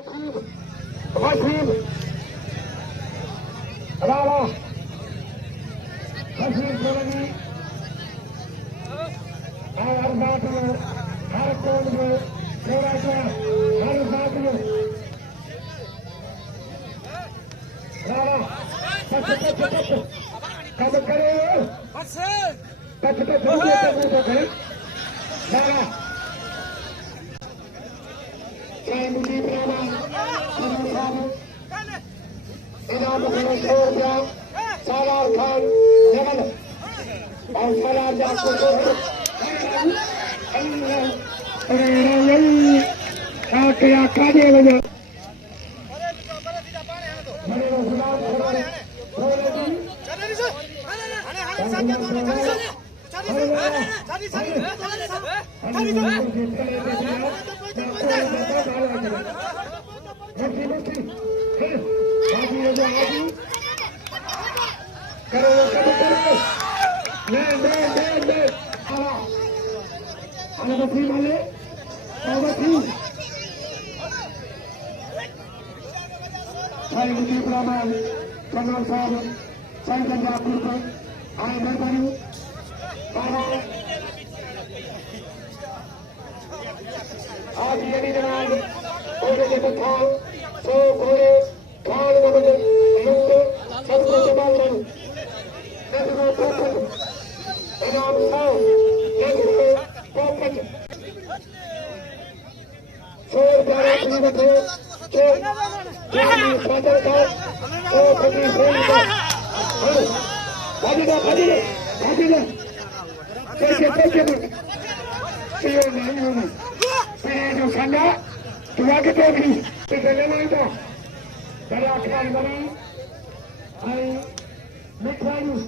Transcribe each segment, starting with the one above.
Hakim. Rara. Hakim Kabadi. Har baat mein, har kaun mein, थोड़ा सा हर बात में राणा कम करे करे राणा चाहे मुझे राणा इनाम को छोड़ दिया सालार खान जमल और सालार जात को छोड़ क्या काजे बजे saya Bukti Praman, General Sahabat, saya Tanjab Kurban, saya Berbayu, para आज ये भी जनाब ओरे के पठान सो घोड़े खान नमक लुंग सबको संभाल रहे सबको पोपट इनाम सौ सबको पोपट सो प्यारे प्रिय थे सो जानी फादर का सो खड़ी फ्रेंड का भागी दे कैसे नहीं होना Pero sana, tu vas que te aquí, te tenemos esto. Pero acá bani, hay mitraños.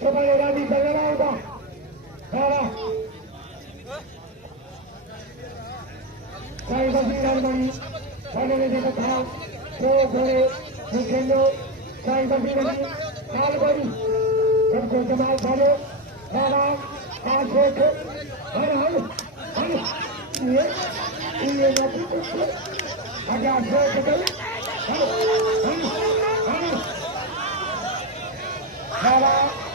Coba le da di bala hoga. Ahora. Sai bani bani, bani de kata, so gore, mukendo, sai bani bani, kal bani. सबको जमाल भालो, ahora, आज हो, ये बातें कुछ आगे आगे करें हाँ